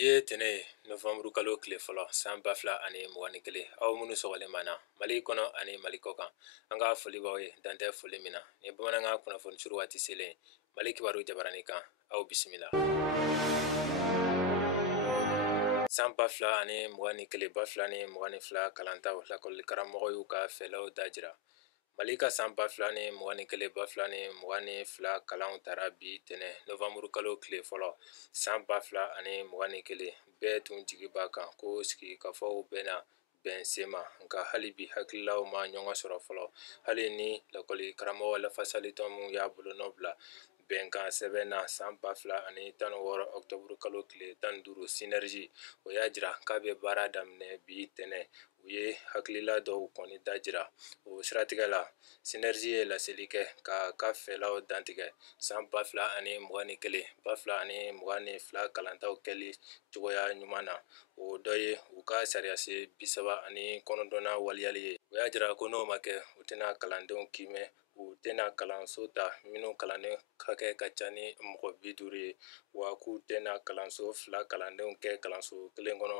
Ye tene November kalo kile fɔlɔ san 2021 aw minnu sɔgɔlen mana Mali kɔnɔ ani Mali kɔkan an ka foli b'aw ye dantɛ foli min na ni bamanankan kunnafoni suru waati selen Mali kibaru jabarani kan aw bisimila san 2021 kalantaw lakɔli karamɔgɔ y'u ka fɛlaw dajira Mali ka san 2021 kalanw tara bi tɛnɛ November kalo kile fɔlɔ san 2021 bɛɛ tun jigi b'a kan ko sigi kafaw bɛna bɛn sema nka hali bi hakililaw ma ɲɔgɔn sɔrɔ fɔlɔ hali ni lakɔli karamɔgɔ lafasalitɔn mun y'a bolo nɔ bila bɛnkan sɛbɛn na san 2016 octobre kalo tile 15 synergie o y'a jira k'a bɛ baara daminɛ bi tɛnɛ u ye hakilila dɔw kɔni dajira o siratigɛ la synergie ye laseli kɛ ka fɛlaw dantigɛ san 2022 kalantaw kɛli cogoya ɲuman na o dɔ ye u ka sariya sen 39 waliyali ye o y'a jira ko n'o ma kɛ u tɛna kalandenw kimɛ u tɛna kalanso ta minnu kalannen hakɛ ka ca ni mɔgɔ 50 ye wa k'u tɛna kalanso 2 kalandenw kɛ kalanso kelen kɔnɔ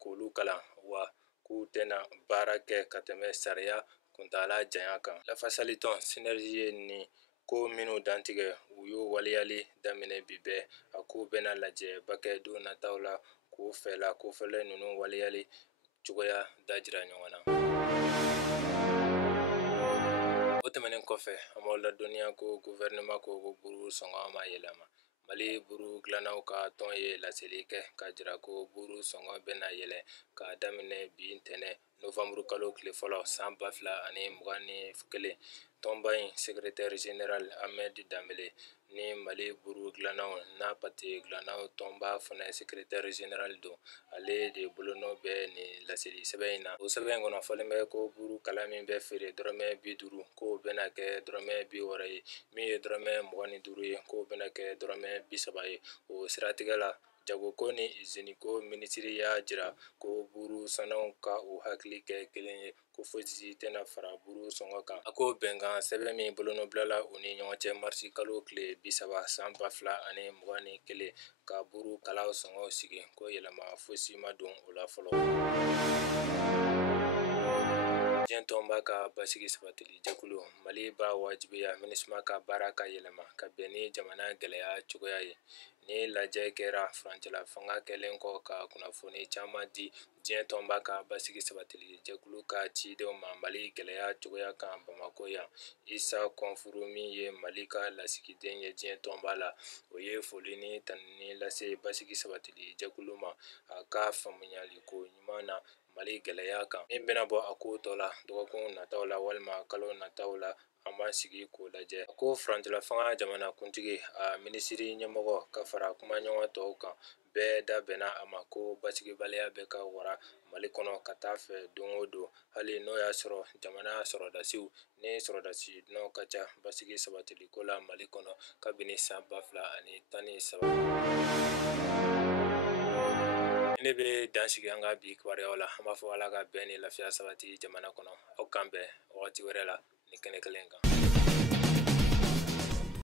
k'olu kalan wa k'u tɛna baara kɛ ka tɛmɛ sariya kuntala janya kan lafasalitɔn synergie ni ko minnu dantigɛ u y'o waliyali daminɛ bi bɛɛ a ko bɛna lajɛ bakɛ don nataw la k'o fɛla kofɛlɛ ninnu waliyali cogoya dajira ɲɔgɔn na o tɛmɛnen kɔfɛ an b'aw ladɔnniya ko gouvernement ko buru sɔngɔ ma yɛlɛma Mali buru dilannaw ka tɔn ye laseli kɛ ka jira ko buru sɔngɔ bɛna yɛlɛ ka daminɛ bi tɛnɛ November kalo tile fɔlɔ san 2021 tɔnba in secrétaire général Ahmed Dambele ni Mali buru dilannaw n'a pate dilannaw tɔnba fana secrétaire général don ale de bolonɔ bɛ ni laseli sɛbɛn in na o sɛbɛn in kɔnɔ fɔlen bɛ ko buru kala min bɛ feere dɔrɔmɛ 50 ko bɛna kɛ dɔrɔmɛ 60 ye min ye dɔrɔmɛ 25 ye ko bɛna kɛ dɔrɔmɛ 30 ye o siratigɛ la jagoko ni izini ko minisiri y'a jira ko buru sannanw ka u hakili kɛ kelen ye ko fosi tɛna fara buru sɔngɔ kan a ko bɛnkan sɛbɛn min bolonɔbilala u ni ɲɔgɔn cɛ marisi kalo tile 30 san 2021 ka buru kalaw sɔngɔw sigi ko yɛlɛma fosi ma don o la fɔlɔ diɲɛ tɔnba ka basigi sabatili jɛkulu Mali b'a wajibiya MINUSMA ka baara ka yɛlɛma ka bɛn ni jamana gɛlɛya cogoya ye ni lajɛ kɛra furancɛla fanga kɛlen kɔ ka kunnafoni caman di diɲɛ tɔnba ka basigi sabatili jɛkulu ka cidenw ma Mali gɛlɛya cogoya kan Bamako yan Isa Kɔnfuru min ye Mali ka lasigiden ye diɲɛ tɔnba la o ye foli ni tanuni lase basigi sabatili jɛkulu ma a ka faamuyaliko ɲuman na Mali gɛlɛya kan min bɛna bɔ a ko tɔ la dɔgɔkun nataw la walima kalo nataw la an b'an sigi k'o lajɛ a ko furancɛla fanga jamana kuntigi a minisiri ɲɛmɔgɔ ka fara kumaɲɔgɔn tɔw kan bɛɛ da bɛnna a ma ko basigibaliya bɛ ka wara Mali kɔnɔ ka taa fɛ don o don hali n'o y'a sɔrɔ jamana sɔrɔdasiw ni sɔrɔdasi dunnaw ka ca basigi sabatiliko la Mali kɔnɔ kabini san 2013 ne bɛ dansigi an ka bi kibaruyaw la an b'a fɔ Ala ka bɛn ni lafiya sabati jamana kɔnɔ aw kan bɛn wagati wɛrɛ la ni kɛnɛ kelen kan